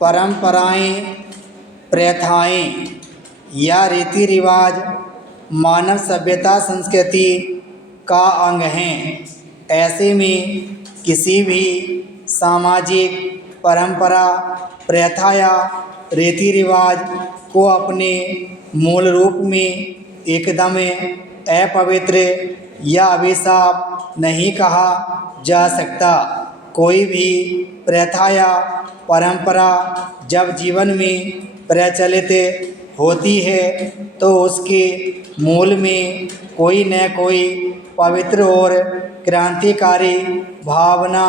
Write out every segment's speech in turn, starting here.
परंपराएं, प्रथाएं या रीति रिवाज मानव सभ्यता संस्कृति का अंग हैं। ऐसे में किसी भी सामाजिक परंपरा, प्रथा या रीति रिवाज को अपने मूल रूप में एकदम अपवित्र या अभिशाप नहीं कहा जा सकता। कोई भी प्रथा या परंपरा जब जीवन में प्रचलित होती है तो उसके मूल में कोई न कोई पवित्र और क्रांतिकारी भावना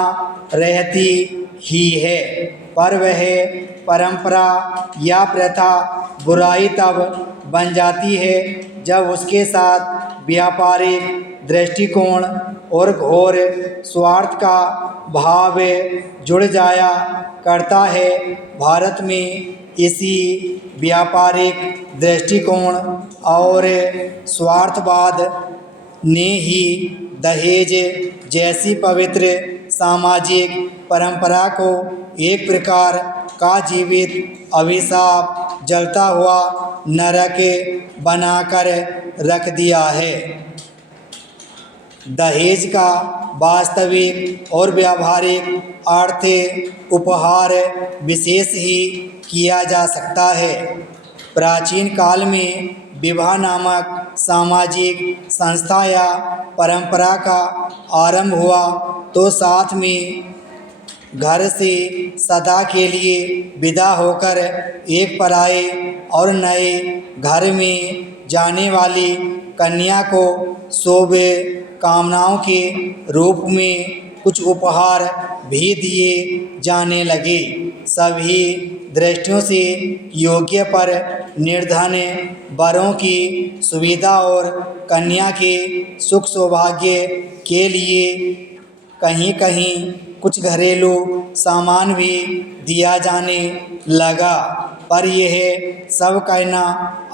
रहती ही है। पर वह परंपरा या प्रथा बुराई तब बन जाती है जब उसके साथ व्यापारिक दृष्टिकोण और घोर स्वार्थ का भाव जुड़ जाया करता है। भारत में इसी व्यापारिक दृष्टिकोण और स्वार्थवाद ने ही दहेज जैसी पवित्र सामाजिक परंपरा को एक प्रकार का जीवित अभिशाप, जलता हुआ नरक बनाकर रख दिया है। दहेज का वास्तविक और व्यावहारिक अर्थ उपहार विशेष ही किया जा सकता है। प्राचीन काल में विवाह नामक सामाजिक संस्था या परंपरा का आरंभ हुआ तो साथ में घर से सदा के लिए विदा होकर एक पराए और नए घर में जाने वाली कन्या को शुभ कामनाओं के रूप में कुछ उपहार भी दिए जाने लगे। सभी दृष्टियों से योग्य पर निर्धन वरों की सुविधा और कन्या के सुख सौभाग्य के लिए कहीं कहीं कुछ घरेलू सामान भी दिया जाने लगा। पर यह सब कहना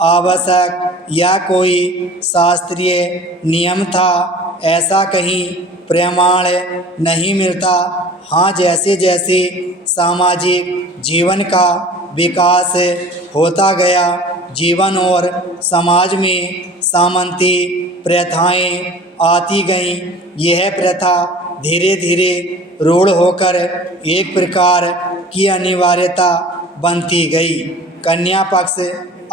आवश्यक या कोई शास्त्रीय नियम था, ऐसा कहीं प्रमाण नहीं मिलता। हाँ, जैसे जैसे सामाजिक जीवन का विकास होता गया, जीवन और समाज में सामंती प्रथाएं आती गईं। यह प्रथा धीरे धीरे रूढ़ होकर एक प्रकार की अनिवार्यता बनती गई। कन्या पक्ष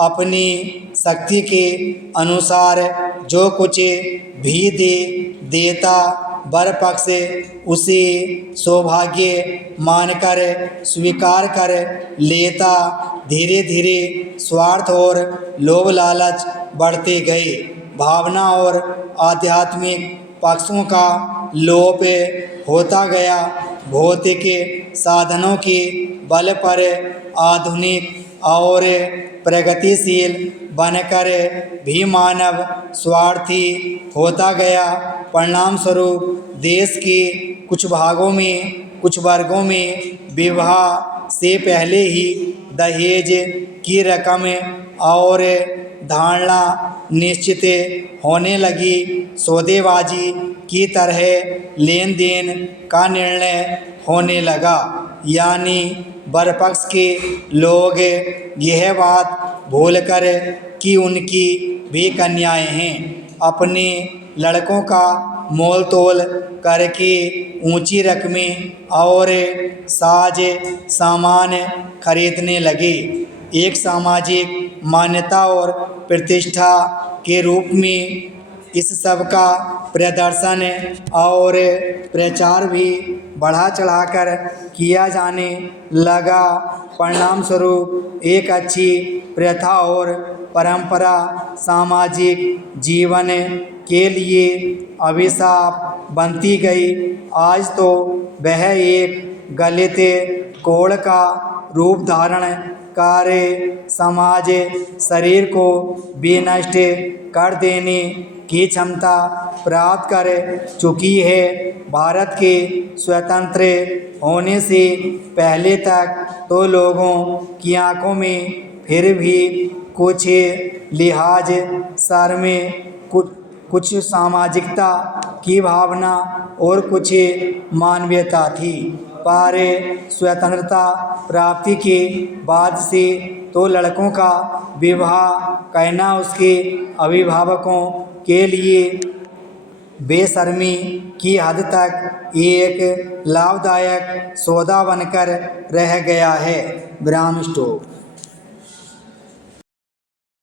अपनी शक्ति के अनुसार जो कुछ भी देता, वर पक्ष उसे सौभाग्य मानकर स्वीकार कर लेता। धीरे धीरे स्वार्थ और लोभ लालच बढ़ते गए। भावना और आध्यात्मिक पक्षों का लोप होता गया। भौतिक साधनों के बल पर आधुनिक और प्रगतिशील बनकर भी मानव स्वार्थी होता गया। परिणाम स्वरूप देश के कुछ भागों में, कुछ वर्गों में विवाह से पहले ही दहेज की रकम और धारणा निश्चित होने लगी। सौदेबाजी की तरह लेन देन का निर्णय होने लगा। यानी बरपक्ष के लोग यह बात भूलकर कि उनकी भी कन्याएं हैं, अपने लड़कों का मोल तोल करके ऊंची रकमें और साज सामान खरीदने लगे। एक सामाजिक मान्यता और प्रतिष्ठा के रूप में इस सब का प्रदर्शन और प्रचार भी बढ़ा चढ़ाकर किया जाने लगा। परिणाम स्वरूप एक अच्छी प्रथा और परंपरा सामाजिक जीवन के लिए अभिशाप बनती गई। आज तो वह एक गलित कोड़ का रूप धारण कर समाज शरीर को विनष्ट कर देने की क्षमता प्राप्त कर चुकी है। भारत के स्वतंत्र होने से पहले तक तो लोगों की आंखों में फिर भी कुछ लिहाज, शर्म, कुछ सामाजिकता की भावना और कुछ मानवीयता थी। पर स्वतंत्रता प्राप्ति के बाद से तो लड़कों का विवाह करना उसके अभिभावकों के लिए बेशर्मी की हद तक एक लाभदायक सौदा बनकर रह गया है। विराम स्टॉप।